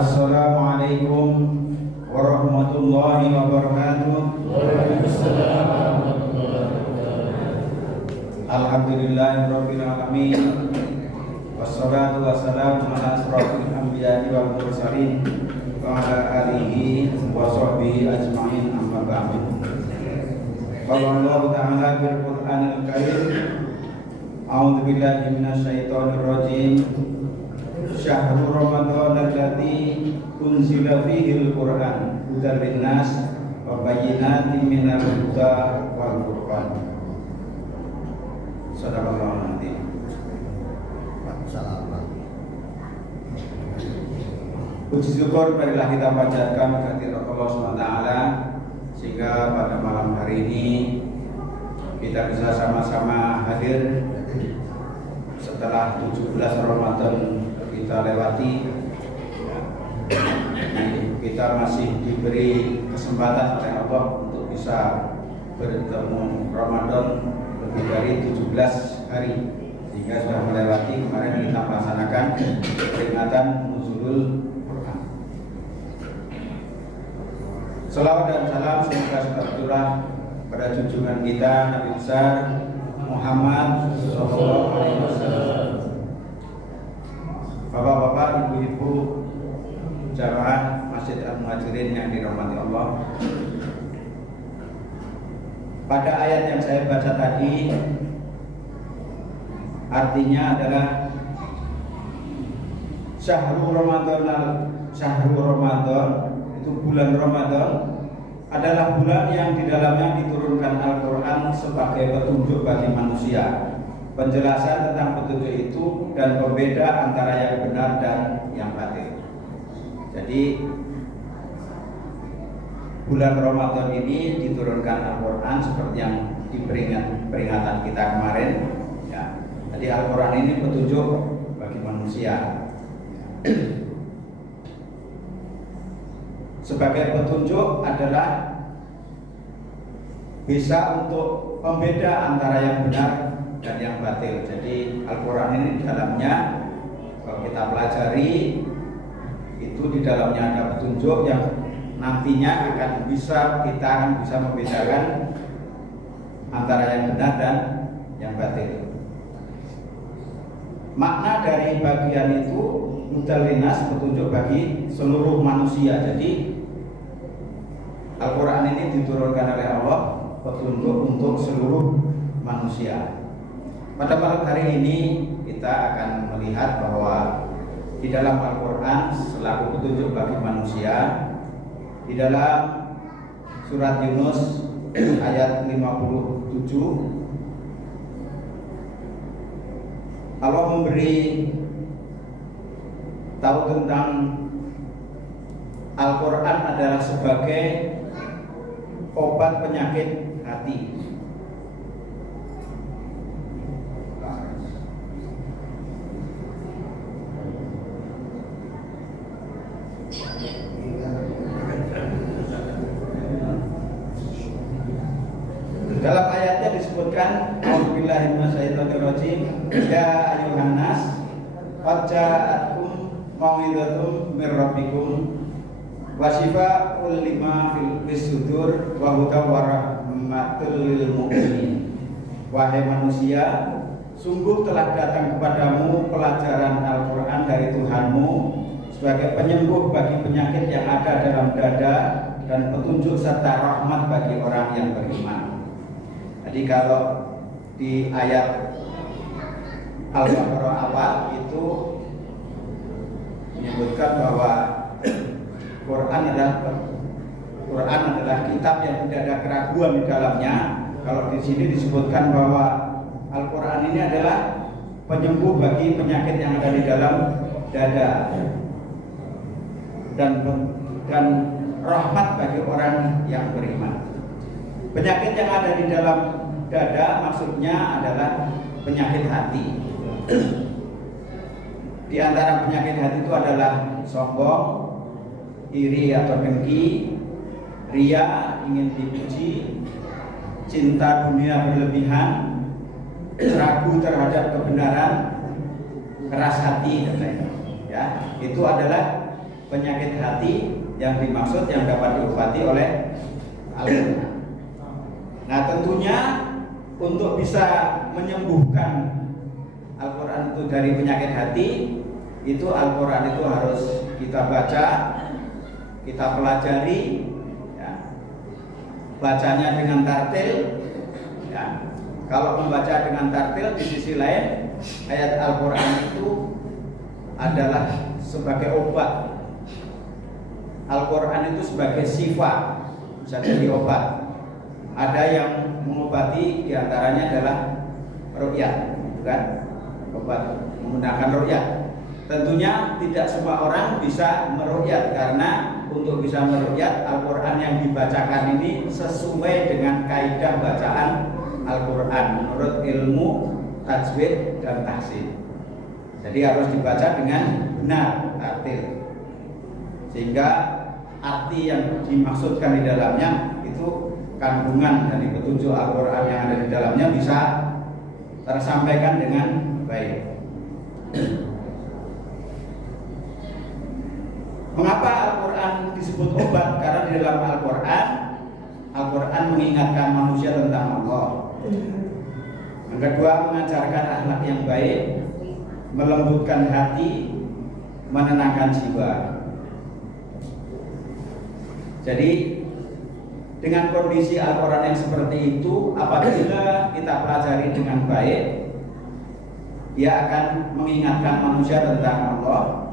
Assalamualaikum warahmatullahi wabarakatuh. Waalaikumsalam warahmatullahi wabarakatuh. Alhamdulillahirabbil alamin. Wassalatu wassalamu ala asrofil anbiya'i wal mursalin wa ala alihi wa sahbihi ajma'in, amma ba'du. Qala Allah ta'ala bil Qur'anil Karim, a'udzu billahi minasyaitonir rajim. Syahrul Ramadan alladzi unzila fihil Qur'an hudan linnas wa bayyinatin minal huda wal furqan. Sadaqallahul adzim. Puji syukur marilah kita panjatkan kehadirat Allah SWT, sehingga pada malam hari ini kita bisa sama-sama hadir setelah 17 Ramadan kita lewati. Kita masih diberi kesempatan oleh Allah untuk bisa bertemu Ramadan lebih dari 17 hari, sehingga sudah melewati. Kemarin kita melaksanakan peringatan Nuzulul Quran. Selawat dan salam semoga tercurah pada junjungan kita Nabi besar Muhammad sallallahu alaihi wasallam. Bapak-bapak, ibu-ibu, jamaah Masjid Al-Muhajirin yang dirahmati Allah. Pada ayat yang saya baca tadi, artinya adalah Syahrul Ramadan, itu bulan Ramadan adalah bulan yang di dalamnya diturunkan Al-Quran sebagai petunjuk bagi manusia, penjelasan tentang petunjuk itu dan pembeda antara yang benar dan yang batil. Jadi bulan Ramadan ini diturunkan Al-Quran seperti yang di peringatan kita kemarin, ya. Jadi Al-Quran ini petunjuk bagi manusia. Sebagai petunjuk adalah bisa untuk pembeda antara yang benar dan yang batil. Jadi Al-Quran ini di dalamnya, kalau kita pelajari, itu di dalamnya ada petunjuk yang nantinya kita akan bisa membedakan antara yang benar dan yang batil. Makna dari bagian itu hudal linnas, petunjuk bagi seluruh manusia. Jadi Al-Quran ini diturunkan oleh Allah, petunjuk untuk seluruh manusia. Pada malam hari ini kita akan melihat bahwa di dalam Al-Quran selaku petunjuk bagi manusia, di dalam surat Yunus ayat 57, Allah memberi tahu tentang Al-Quran adalah sebagai obat penyakit hati. Dalam ayatnya disebutkan, A'udzubillahi minasyaitonirrajim, ya ayyuhan nas qad ja'atkum mau'izatum mir rabbikum wa shifaa'un lima fis sudur wa hudaw wa rahmatul lil mu'minin. Wahai manusia, sungguh telah datang kepadamu pelajaran Al-Quran dari Tuhanmu sebagai penyembuh bagi penyakit yang ada dalam dada dan petunjuk serta rahmat bagi orang yang beriman. Jadi kalau di ayat Al-Baqarah awal itu menyebutkan bahwa Quran adalah kitab yang tidak ada keraguan di dalamnya. Kalau di sini disebutkan bahwa Al-Quran ini adalah penyembuh bagi penyakit yang ada di dalam dada dan rahmat bagi orang yang beriman. Penyakit yang ada di dalam dada maksudnya adalah penyakit hati. Di antara penyakit hati itu adalah sombong, iri atau dengki, ria, ingin dipuji, cinta dunia berlebihan, ragu terhadap kebenaran, keras hati dan lain-lain. Ya, itu adalah penyakit hati yang dimaksud yang dapat diobati oleh Al-Quran. Nah, tentunya untuk bisa menyembuhkan Al-Quran itu dari penyakit hati, itu Al-Quran itu harus kita baca, kita pelajari, ya. Bacanya dengan tartil, ya. Kalau membaca dengan tartil, di sisi lain ayat Al-Quran itu adalah sebagai obat. Al-Quran itu sebagai sifat, bisa jadi obat. Ada yang mengobati, diantaranya adalah ruqyah, bukan? Obat menggunakan ruqyah. Tentunya tidak semua orang bisa meruqyah, karena untuk bisa meruqyah Al-Quran yang dibacakan ini sesuai dengan kaidah bacaan Al-Quran menurut ilmu tajwid dan tahsin. Jadi harus dibaca dengan benar, tartil, sehingga arti yang dimaksudkan di dalamnya itu kandungan dari petunjuk Al-Quran yang ada di dalamnya bisa tersampaikan dengan baik. Mengapa Al-Quran disebut obat? Karena di dalam Al-Quran mengingatkan manusia tentang Allah. Yang kedua, mengajarkan akhlak yang baik, melembutkan hati, menenangkan jiwa. Jadi dengan kondisi Al-Quran yang seperti itu, apabila kita pelajari dengan baik, dia akan mengingatkan manusia tentang Allah,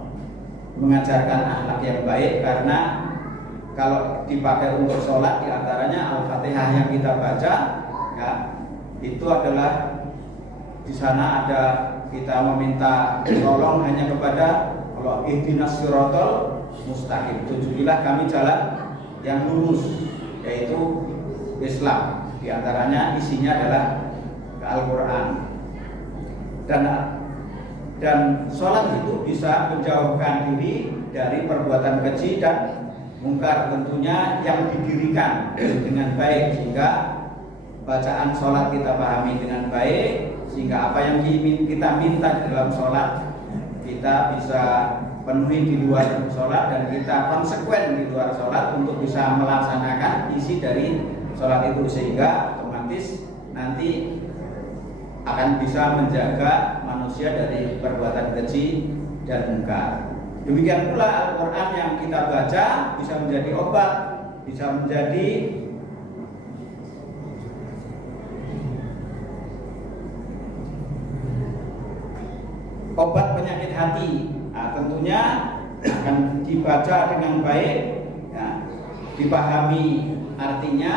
mengajarkan akhlak yang baik. Karena kalau dipakai untuk sholat, diantaranya Al-Fatihah yang kita baca, ya, itu adalah di sana ada kita meminta tolong hanya kepada Allah, ihdinas siratal mustaqim, tunjukilah kami jalan yang lurus, yaitu Islam. Di antaranya isinya adalah Al-Quran. Dan sholat itu bisa menjauhkan diri dari perbuatan keji dan mungkar, tentunya yang didirikan dengan baik, sehingga bacaan sholat kita pahami dengan baik, sehingga apa yang kita minta di dalam sholat kita bisa penuhi di luar sholat, dan kita konsekuen di luar sholat untuk bisa melaksanakan isi dari sholat itu, sehingga otomatis nanti akan bisa menjaga manusia dari perbuatan keji dan mungkar. Demikian pula Al-Quran yang kita baca bisa menjadi obat, bisa menjadi obat penyakit hati. Nah, tentunya akan dibaca dengan baik, ya, dipahami artinya,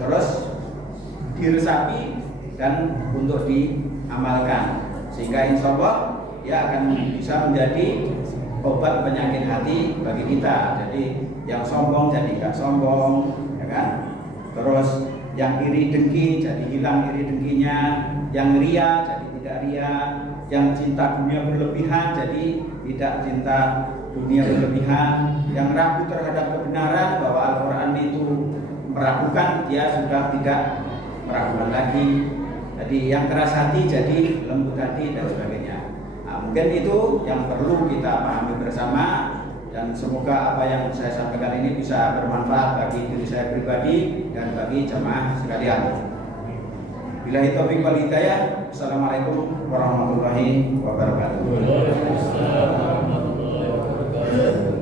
terus diresapi dan untuk diamalkan, sehingga insya Allah dia akan bisa menjadi obat penyakit hati bagi kita. Jadi yang sombong jadi gak sombong, ya kan? Terus yang iri dengki jadi hilang iri dengkinya, yang ria jadi tidak ria, yang cinta dunia berlebihan jadi tidak cinta dunia berlebihan, yang ragu terhadap kebenaran bahwa Al-Quran itu meragukan, dia sudah tidak meragukan lagi. Jadi yang keras hati jadi lembut hati dan sebagainya. Nah, mungkin itu yang perlu kita pahami bersama, dan semoga apa yang saya sampaikan ini bisa bermanfaat bagi diri saya pribadi dan bagi jamaah sekalian. Billahi taufiq wal hidayah. Assalamualaikum warahmatullahi wabarakatuh. Waalaikumsalam warahmatullahi wabarakatuh.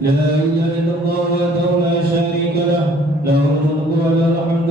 لا إله إلا الله وحده لا شريك له له الملك وله الحمد